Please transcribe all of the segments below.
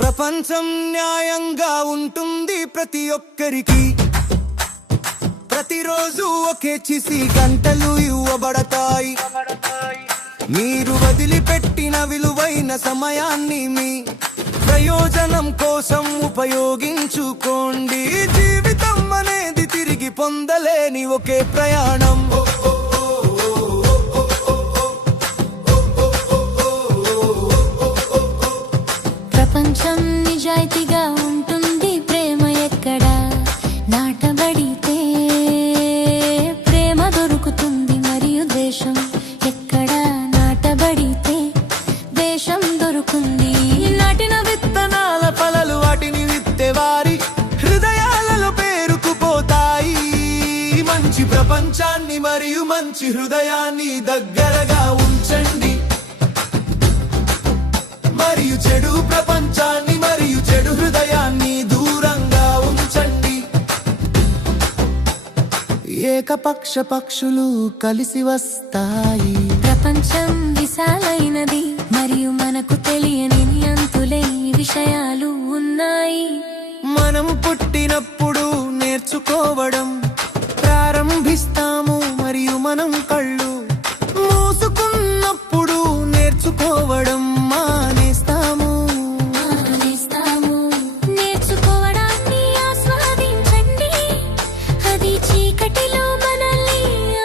ప్రపంచం న్యాయంగా ఉంటుంది ప్రతి ఒక్కరికి ప్రతిరోజు ఒకే చిసి గంటలు ఇవ్వబడతాయి మీరు వదిలిపెట్టిన విలువైన సమయాన్ని మీ ప్రయోజనం కోసం ఉపయోగించుకోండి. జీవితం అనేది తిరిగి పొందలేని ఒకే ప్రయాణం. ప్రపంచం నిజాయితీగా ప్రపంచాన్ని మరియు మంచి హృదయాన్ని దగ్గరగా ఉంచండి. మరియు చెడు ప్రపంచాన్ని మరియు చెడు హృదయాన్ని దూరంగా ఉంచండి. ఏకపక్ష పక్షులు కలిసి వస్తాయి. ప్రపంచం విశాలైనది మరియు మనకు తెలియని అంతులేని విషయాలు ఉన్నాయి. మనం పుట్టినప్పుడు నేర్చుకోవడం ప్రారంభిస్తాము మరియు మనం కళ్ళు మూసుకున్నప్పుడు నేర్చుకోవడం మానేస్తాము. ఆనందిస్తాము. నేర్చుకోవడాన్ని ఆస్వాదించండి. అది చీకటిలో మనల్ని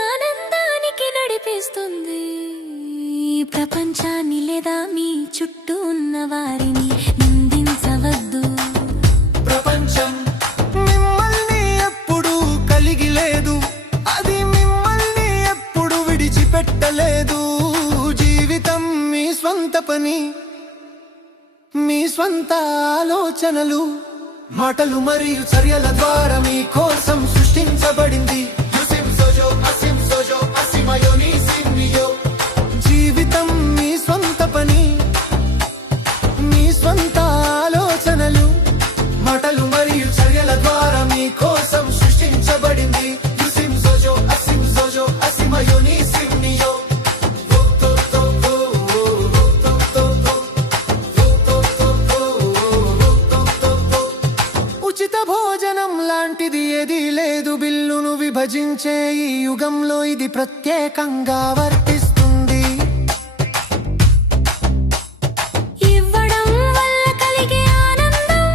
ఆనందానికి నడిపిస్తుంది. ప్రపంచాన్ని లేదా మీ చుట్టూ ఉన్న వారిని స్వంత మీ స్వంత ఆలోచనలు మాటలు మరియు చర్యల ద్వారా మీ కోసం సృష్టించబడింది ఉచిత భోజనం లాంటిది ఏదీ లేదు. బిల్లును విభజించే ఈ యుగంలో ఇది ప్రత్యేకంగా వర్తిస్తుంది. ఇవ్వడం వల్ల కలిగే ఆనందం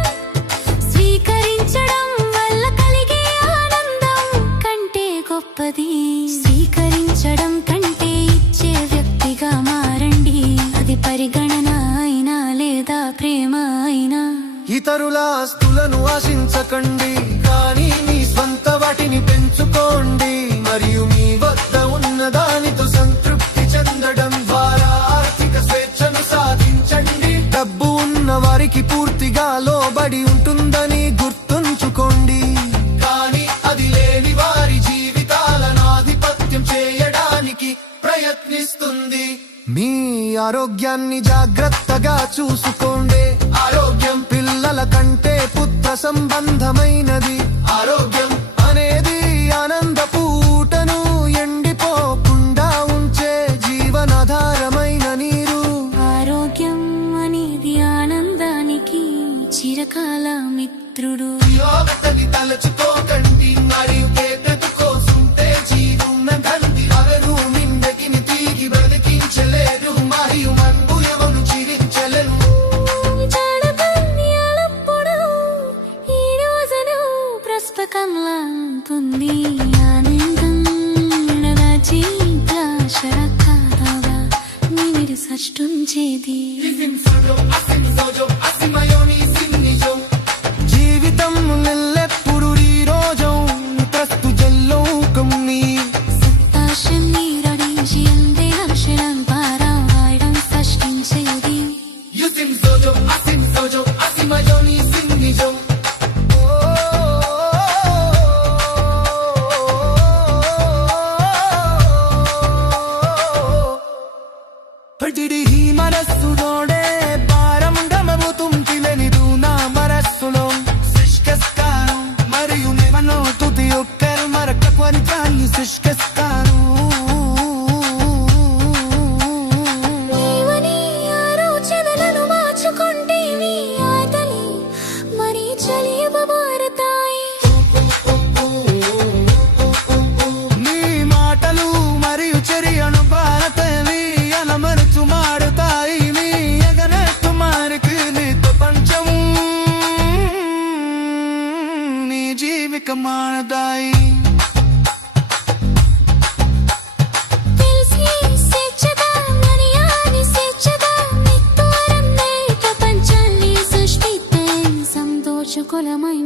స్వీకరించడం వల్ల కలిగే ఆనందం కంటే గొప్పది. స్వీకరించడం కంటే ఇచ్చే వ్యక్తిగా ఇతరుల ఆస్తులను ఆశించకండి. కానీ మీ స్వంత వాటిని పెంచుకోండి. మరియు మీ వద్ద ఉన్న దానితో సంతృప్తి చెందడం ద్వారా ఆర్థిక స్వేచ్ఛను సాధించండి. డబ్బు ఉన్న వారికి పూర్తిగా లోబడి ఉంటుందని గుర్తుంచుకోండి. కానీ అది లేని వారి జీవితాలను ఆధిపత్యం చేయడానికి ప్రయత్నిస్తుంది. మీ ఆరోగ్యాన్ని జాగ్రత్తగా చూసుకోండి. సంబంధమైనది ఆరోగ్యం అనేది ఆనందపు ఊటను ఎండిపోకుండా ఉంచే జీవనాధారమైన నీరు. ఆరోగ్యం అనేది ఆనందానికి చిరకాల మిత్రుడు. తలచుకోకండి ప్రస్ఫుటంలా ఉంటుంది ఆనందం జీవిత శరకారగా నీవిడి సష్టుంచేది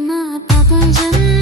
มาต่อตัฉัน